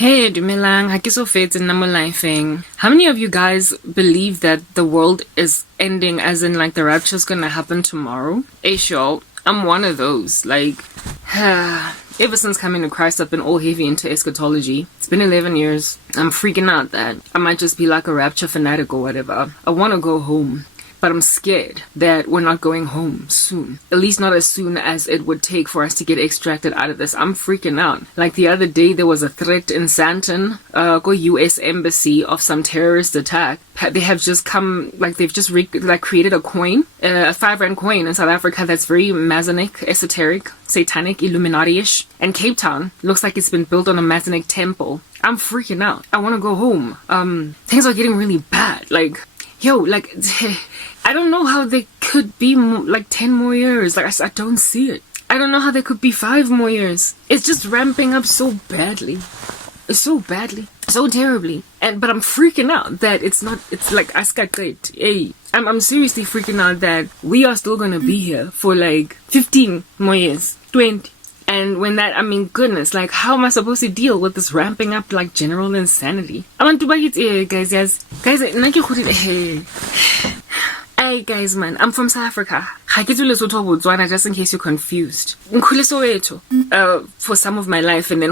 Hey, dumelang, ha ke so fetse nna mo lifeng. How many of you guys believe that the world is ending, as in like the rapture's gonna happen tomorrow? Hey, sure, I'm one of those. Like, ever since coming to Christ, I've been all heavy into eschatology. It's been 11 years. I'm freaking out that I might just be like a rapture fanatic or whatever. I want to go home. But I'm scared that we're not going home soon. At least not as soon as it would take for us to get extracted out of this. I'm freaking out. Like the other day, there was a threat in Santon, go US embassy of some terrorist attack. They have just come, like they've just created a coin, a 5 rand coin in South Africa that's very Masonic, esoteric, satanic, Illuminati-ish. And Cape Town looks like it's been built on a Masonic temple. I'm freaking out. I want to go home. Things are getting really bad. Like, yo, like, I don't know how they could be like 10 more years. Like, I don't see it. I don't know how there could be 5 more years. It's just ramping up so badly. So badly. So terribly. But I'm freaking out that it's like, askakait. Hey, I'm seriously freaking out that we are still gonna be here for like 15 more years. 20. And when that, I mean, goodness, like, how am I supposed to deal with this ramping up, like, general insanity? I want to buy it, guys, yes. Guys, hey, guys, man, I'm from South Africa. Just in case you're confused. For some of my life, and then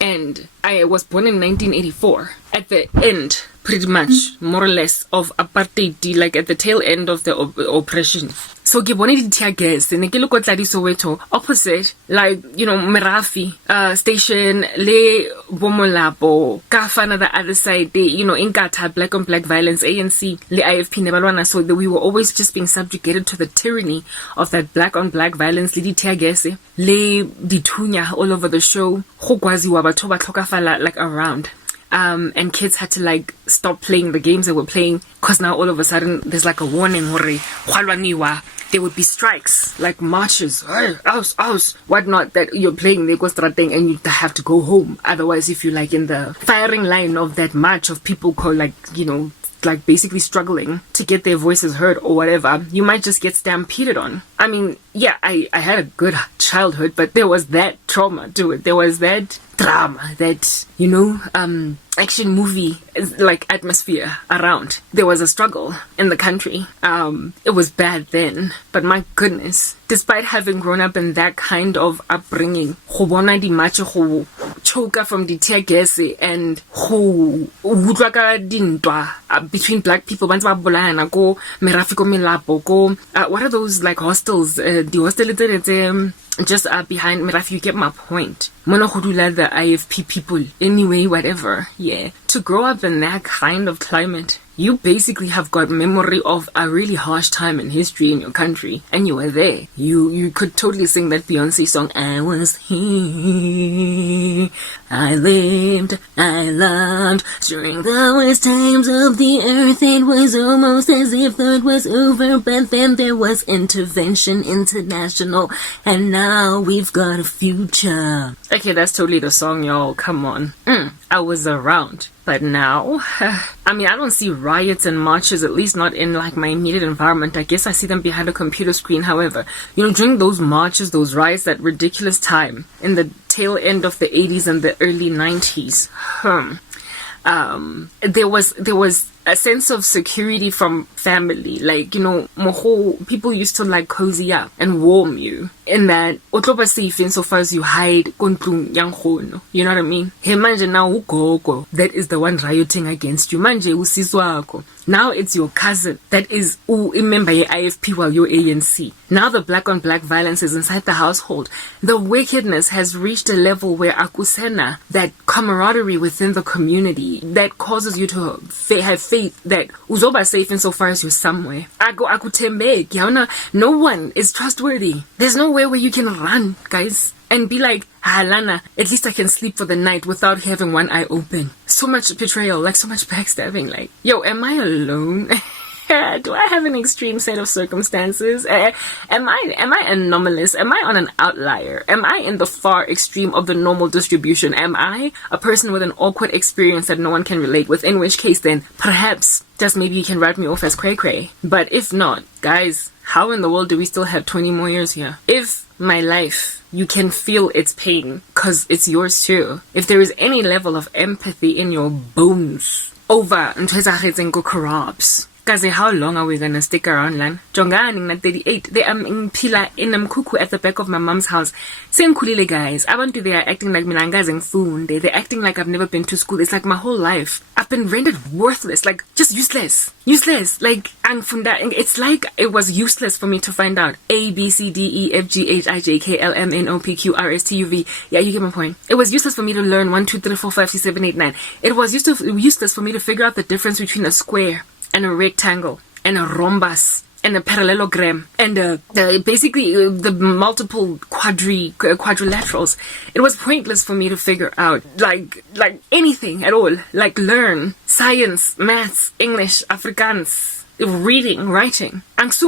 and I was born in 1984, at the end, pretty much, more or less, of apartheid, like at the tail end of the oppression. So ke bone di tear gas ne ke le ko tla di Soweto opposite, like, you know, Merafi station le Bomolapo ka fana the other side, they, you know, Inkatha, black on black violence, ANC le IFP ne balwana. So that we were always just being subjugated to the tyranny of that black on black violence, le di tear gas le dithunya all over the show. Go kwaziwa batho ba tlhokafala like around. And kids had to like stop playing the games they were playing, because now all of a sudden there's like a warning, there would be strikes, like marches, whatnot, that you're playing the thing and you have to go home. Otherwise, if you're like in the firing line of that march of people called, like, you know, like basically struggling to get their voices heard or whatever, you might just get stampeded on. I mean, yeah, I had a good childhood, but there was that trauma to it. There was that drama, that, you know, action movie like atmosphere around. There was a struggle in the country. It was bad then, but my goodness, despite having grown up in that kind of upbringing, go bona di match go choka from the tear gas and go utlwa ka dintwa between black people, bantse ba bolayana go merafi ko melapo go what are those like hostels, the hostel just behind Merafi. You get my point. Mono godula the IFP people anyway, whatever. Yeah, to grow up in that kind of climate, you basically have got memory of a really harsh time in history in your country, and you were there. You could totally sing that Beyonce song, I was here, I lived, I loved. During the worst times of the earth, it was almost as if it was over, but then there was intervention international, and now we've got a future. Okay, that's totally the song, y'all. Come on. I was around. But now, I mean, I don't see riots and marches, at least not in like my immediate environment. I guess I see them behind a computer screen. However, you know, during those marches, those riots, that ridiculous time in the tail end of the 80s and the early 90s, there was a sense of security from family. Like, you know, people used to like cozy up and warm you, in that otloba safe insofar as you hide kontlung yang khono. You know what I mean? Hey manje now ugogo that is the one rioting against you. Manje usizwa wako. Now it's your cousin that is remember your IFP while you're ANC. Now the black on black violence is inside the household. The wickedness has reached a level where akusena, that camaraderie within the community, that causes you to have faith that uzoba safe insofar as you're somewhere. No one is trustworthy. There's nowhere where you can run, guys, and be like, Lana, at least I can sleep for the night without having one eye open. So much betrayal, like so much backstabbing. Like, yo, am I alone? Do I have an extreme set of circumstances? Am I anomalous? Am I on an outlier? Am I in the far extreme of the normal distribution? Am I a person with an awkward experience that no one can relate with? In which case, then, perhaps, just maybe you can write me off as cray-cray. But if not, guys, how in the world do we still have 20 more years here? If my life, you can feel its pain because it's yours too. If there is any level of empathy in your bones over ntweza corrupts. Kazi, how long are we gonna stick around, lan? Jongani na 38. They am in pila in mkuku at the back of my mom's house. Same kulile guys. Abantu, they are acting like minangas and food. They're acting like I've never been to school. It's like my whole life I've been rendered worthless, like just useless. Useless. Like it's like it was useless for me to find out A B C D E F G H I J K L M N O P Q R S T U V. Yeah, you get my point. It was useless for me to learn 1 2 3 4 5 6 7 8 9. It was useless for me to figure out the difference between a square and a rectangle, and a rhombus, and a parallelogram, and basically the multiple quadrilaterals. It was pointless for me to figure out like anything at all. Like learn science, maths, English, Afrikaans, reading, writing. I'm just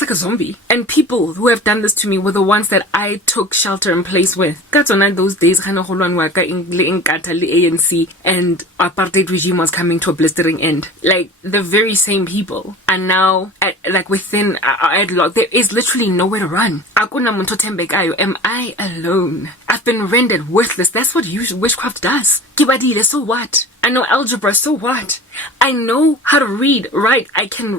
like a zombie. And people who have done this to me were the ones that I took shelter in place with. Those days, ANC and apartheid regime was coming to a blistering end. Like the very same people are now within our there is literally nowhere to run. Am I alone? I've been rendered worthless. That's what witchcraft does. So what? I know algebra, so what? I know how to read, write. I can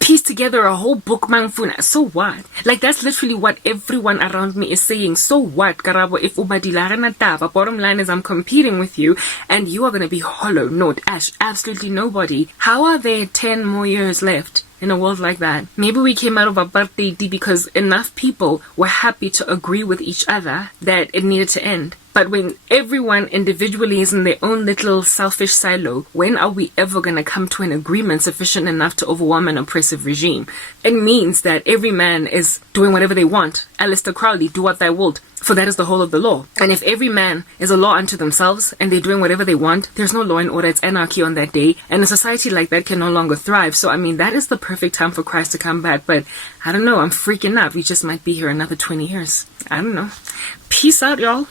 piece together a whole book, mangfuna. So what? Like that's literally what everyone around me is saying. So what, Karabo? If ubadila bottom line is I'm competing with you and you are gonna be hollow. No, Ash, absolutely nobody. How are there 10 more years left in a world like that? Maybe we came out of Apartheid because enough people were happy to agree with each other that it needed to end. But when everyone individually is in their own little selfish silo, when are we ever going to come to an agreement sufficient enough to overwhelm an oppressive regime? It means that every man is doing whatever they want. Alistair Crowley, do what thou wilt, for that is the whole of the law. And if every man is a law unto themselves and they're doing whatever they want, there's no law and order, it's anarchy on that day. And a society like that can no longer thrive. So, I mean, that is the perfect time for Christ to come back. But I don't know, I'm freaking out. We just might be here another 20 years. I don't know. Peace out, y'all.